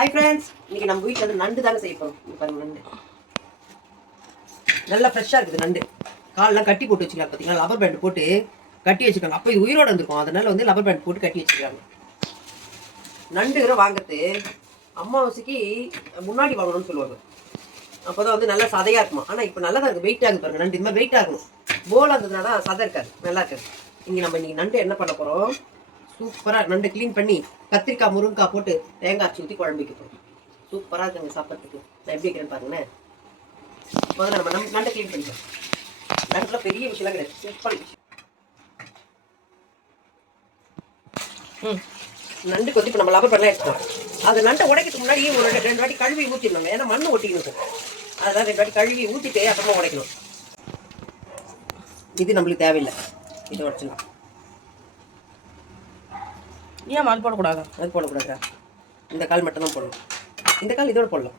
Hi friends, இன்னைக்கு நம்ம வீட்டில் வந்து நண்டு தானே செய்ய போகிறோம். பாருங்க, நண்டு நல்லா ஃப்ரெஷ்ஷாக இருக்குது. நண்டு காலெலாம் கட்டி போட்டு வச்சுக்கலாம். பார்த்தீங்களா, லப்பர் பேண்ட் போட்டு கட்டி வச்சுருக்காங்க. அப்போ இது உயிரோடு வந்துருக்கும், அதனால வந்து லப்பர் பேண்ட் போட்டு கட்டி வச்சுருக்காங்க. நண்டு வாங்கிறது அமாவாசைக்கு முன்னாடி வாங்கணும்னு சொல்லுவாங்க. அப்போ தான் வந்து நல்லா சதையாக இருக்குமா. ஆனால் இப்போ நல்லா தான் இருக்குது, வெயிட் ஆகுது பாருங்க. நண்டு இந்த மாதிரி வெயிட்டாக இருக்கணும். போலாக இருந்ததுனால சதை இருக்காது, நல்லா இருக்காது. இன்னைக்கு நண்டு என்ன பண்ண போகிறோம், சூப்பராக நண்டு க்ளீன் பண்ணி கத்திரிக்காய் முருங்கைக்காய் போட்டு தேங்காய் ஊற்றி குழம்பு வைக்க போகிறோம். சூப்பராக இருக்குங்க சாப்பிட்றதுக்கு. நான் எப்படி வைக்கிறேன்னு பாருங்களேன். முதல்ல நம்ம நண்டை க்ளீன் பண்ணிக்கலாம். நண்டுல பெரிய விஷயம்லாம் கிடையாது, சிம்பிள் விஷயம். நண்டுக்கு வந்து இப்போ நம்ம லப்பர் பண்ணலாம் எடுத்துக்கலாம். அது நண்டை உடைக்கிறதுக்கு முன்னாடி ஒரு 2 வாட்டி கழுவி ஊற்றிடணுங்க. ஏன்னா மண் ஒட்டிக்கணும் இருக்கும். அதெல்லாம் 2 வாட்டி கழுவி ஊற்றிட்டு அப்புறமா உடைக்கணும். இது நம்மளுக்கு தேவையில்லை, இதை உடைச்சிடலாம். ஏன் அது போடக்கூடாது? அது போடக்கூடாதா? இந்த கால் மட்டும் தான் போடணும். இந்த கால் இதோட போடலாம்.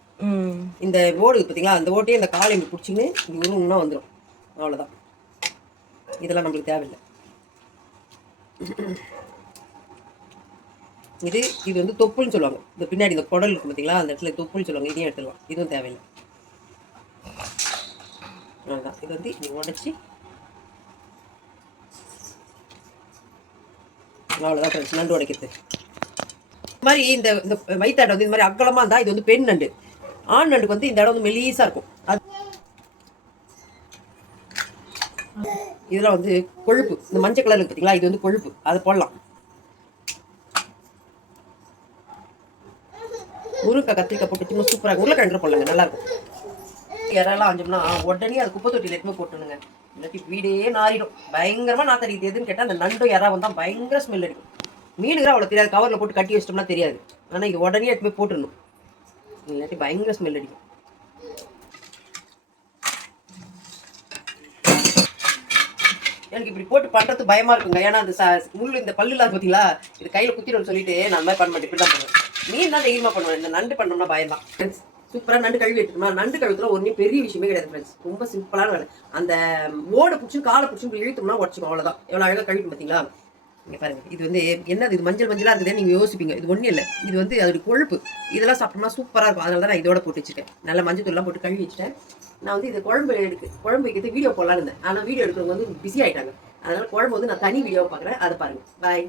இந்த ஓடு பார்த்தீங்களா, அந்த ஓட்டையும் இந்த காலை பிடிச்சின்னு இது இன்னும் வந்துடும். அவ்வளோதான், இதெல்லாம் நம்மளுக்கு தேவையில்லை. இது வந்து தொப்புன்னு சொல்லுவாங்க. இந்த பின்னாடி இந்த குடல் இருக்கும் பார்த்தீங்களா, அந்த இடத்துல தொப்புன்னு சொல்லுவாங்க. இதையும் எடுத்துடலாம், இதுவும் தேவையில்லை. அவ்வளோதான். இது வந்து இது உடச்சி அவ்வளோதான் ஃப்ரெண்ட்ஸ், நண்டு உடைக்கிறது. இந்த மாதிரி இந்த வயிற்றாடை வந்து இந்த மாதிரி அகலமாக இருந்தால் இது வந்து பெண் நண்டு. ஆண் நண்டுக்கு வந்து இந்த இடம் வந்து மெலீஸாக இருக்கும். அது இதெல்லாம் வந்து கொழுப்பு, இந்த மஞ்சள் கலர் இருக்கு பார்த்தீங்களா, இது வந்து கொழுப்பு, அதை போடலாம். முருங்கைக்காய் கத்திரிக்காய் போட்டு சும்மா சூப்பராக உருளைக்கிழங்கு போடலாங்க, நல்லாயிருக்கும். இறலாம் அஞ்சோம்னா உடனே அது குப்பை தொட்டியில் எடுத்துமே போட்டுணுங்க. இல்லாட்டி வீடே நாரிடும், பயங்கரமாக நாத்தடிக்குது. எதுன்னு கேட்டால் அந்த நண்டும் இறா வந்தால் பயங்கர ஸ்மெல் அடிக்கும். மீனுக்கு அவ்வளோ தெரியாது, கவரில் போட்டு கட்டி வச்சிட்டோம்னா தெரியாது. ஆனால் இது உடனே எடுத்துமே போட்டுடணும், இல்லாட்டி பயங்கர ஸ்மெல் அடிக்கும். எனக்கு இப்படி போட்டு பண்ணுறது பயமாக இருக்குங்க. ஏன்னா அந்த முள் இந்த பல்லுலாம் பார்த்தீங்களா, இது கையில் குத்திடும்னு சொல்லிட்டு நான் அந்த மாதிரி பண்ண மாட்டேன். இப்படி தான் பண்ணுவேன். மீன் தான் தைரியமாக பண்ணுவேன், இந்த நண்டு பண்ணோம்னா பயம் தான். ஃப்ரெண்ட்ஸ், சூப்பராக நண்டு கழுவி எடுத்துமா. நண்டு கழுவுத்துல ஒன்றும் பெரிய விஷயமே கிடையாது ஃப்ரெண்ட்ஸ், ரொம்ப சிம்பிளான வேலை. அந்த ஓடை பிடிச்சி காலை பிடிச்சி இழுத்தோம்னா உடச்சிக்கும், அவ்வளோதான். எவ்வளோ அழகாக கழுவிட்டு பார்த்தீங்களா. இங்கே பாருங்கள், இது வந்து என்னது, இது மஞ்சள் மஞ்சளாக இருக்குதுன்னு நீங்கள் யோசிப்பீங்க. இது ஒன்றும் இல்லை, இது வந்து அதோட கொழுப்பு. இதெல்லாம் சாப்பிட்டோம்னா சூப்பராக இருக்கும். அதனால தான் நான் இதோட போட்டு வச்சுருக்கேன். நல்லா மஞ்சள் தூள்லாம் போட்டு கழுவி வச்சுட்டேன். நான் வந்து இது குழம்பு வைக்கிறது வீடியோ போடலான்னு இருந்தேன். ஆனால் வீடியோ எடுக்கிறவங்க வந்து பிஸி ஆகிட்டாங்க. அதனால் குழம்பு வந்து நான் தனி வீடியோவை பார்க்குறேன், அதை பாருங்கள். பாய்.